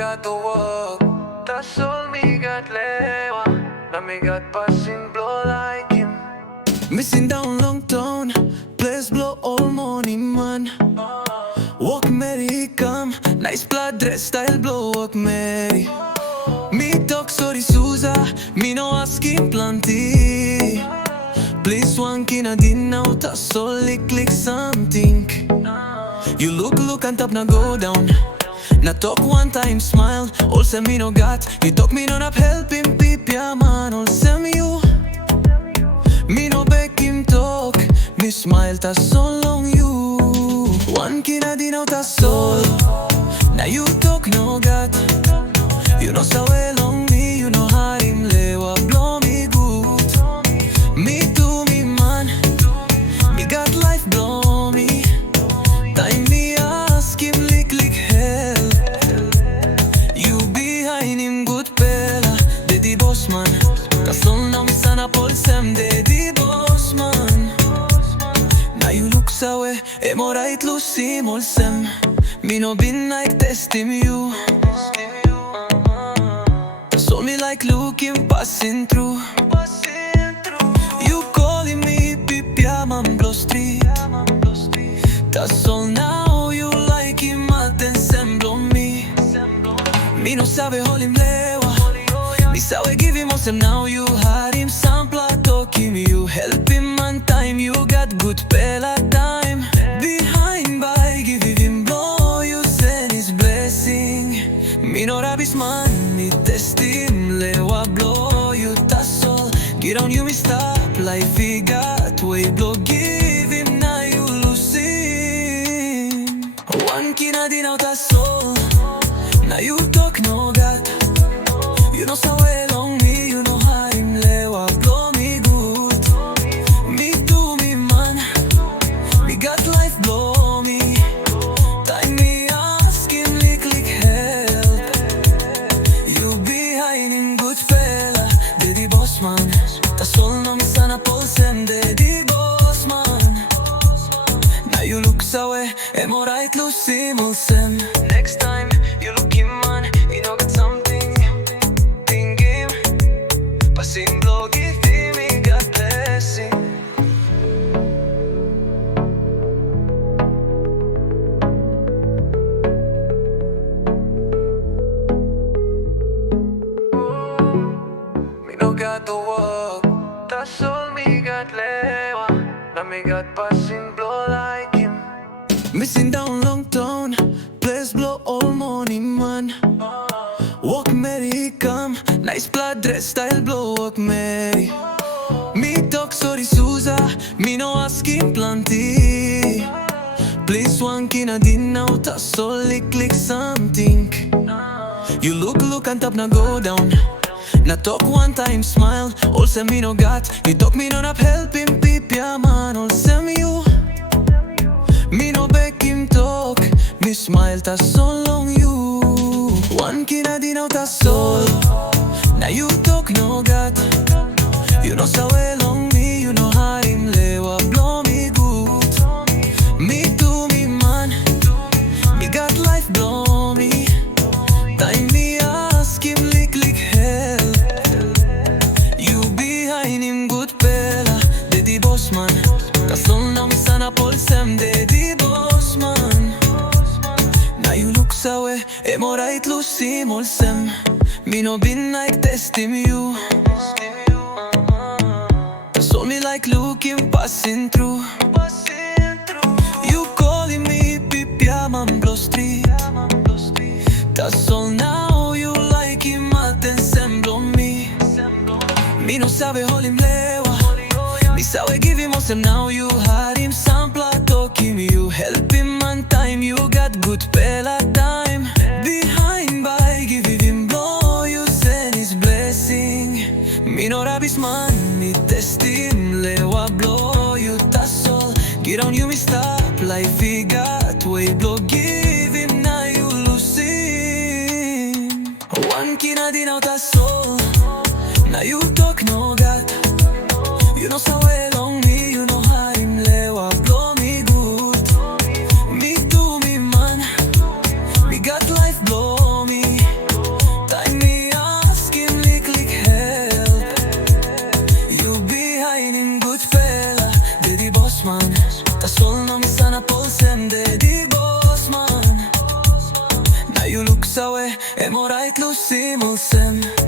got the work. That's all me got lewa. Now me got passing blow like him. Missing down long town, place blow all morning man. Walk Mary come, nice blood dress style blow walk Mary. Me talk sorry Sousa, me no asking plenty. Please one kina din now ta solely click something. You look and top na go down. Na talk one time smile, all say me no got. You talk me no up helping people yeah, man, all say me you. Me no beg him talk, me smile ta so long you. One kina din out ta soul. Now you talk no got. You know so well long me, you know how him lewa blow me good. Me do me man, me got life blow me. Time me ask him lick help. You behind him good pela, daddy boss man. Kaslon na mi sana polsem daddy boss man. Now you look so way, emo right lucy molsem. Me no been like testing you. So me like looking passing through. You calling me Pipia Mamblo Street. That's all now you like him at ensemble me. Me no sabe hold him lewa. Me sabe give him awesome now you had him sample talking you. Help him on time you got good pela time. Behind by give him blow you send his blessing. Me no rabbis man me test him lewa blow you that's all. Get on you me stop life he got way blow give him now you lose him. One kina din out a soul. Now you talk no got. You know so well on me, you know how him lewa blow me good. Me do me man, me got life blow me. Time me ask him lick help. You behind him good fella, daddy boss man. Ta sol no mi sana polsem daddy boss man. Now you look so way, emo right lucy molsem. Next time you look him man, you know got something. Think him, passing blow give him he got blessing. Me no got the work, that's all me got lewa. Now me got passing blow like him. Missing down long town, place blow all morning man. Walk Mary come, nice blood dress style blow walk Mary. Me talk sorry Sousa, me no asking plenty. Please one kina din now ta solely click something. You look and top na go down. Na talk one time smile, all say me no got. You talk me no up helping people yeah, man, all say me you. Me no beg him talk, me smile ta so long you. One kina din out a soul. Now you talk no got. You know so well on me, you know how him lewa blow me good. Me do me man, me got life blow me. Time me ask him lick help. You behind him good pela, daddy boss man. Kaslon na mi sana polsem daddy boss man. Now you look so way, emo right lucy molsem. Me no been like testing you. So me like looking passing through. You calling me Pipia Mamblo Street. That's all now you like him at ensemble me. Me no sabe hold him lewa. Me sabe give him awesome now you had him sample talking you. Help him on time you got good pela time. Behind by give him blow you send his blessing. Me no rabbis man me test him lewa blow you that's all. Get on you me stop life he got way blow give him now you lose him. One kina din out a soul. Now you talk no got. You know so well on me, you know how him lewa blow me good. Me do me man, me got life blow me. simul semn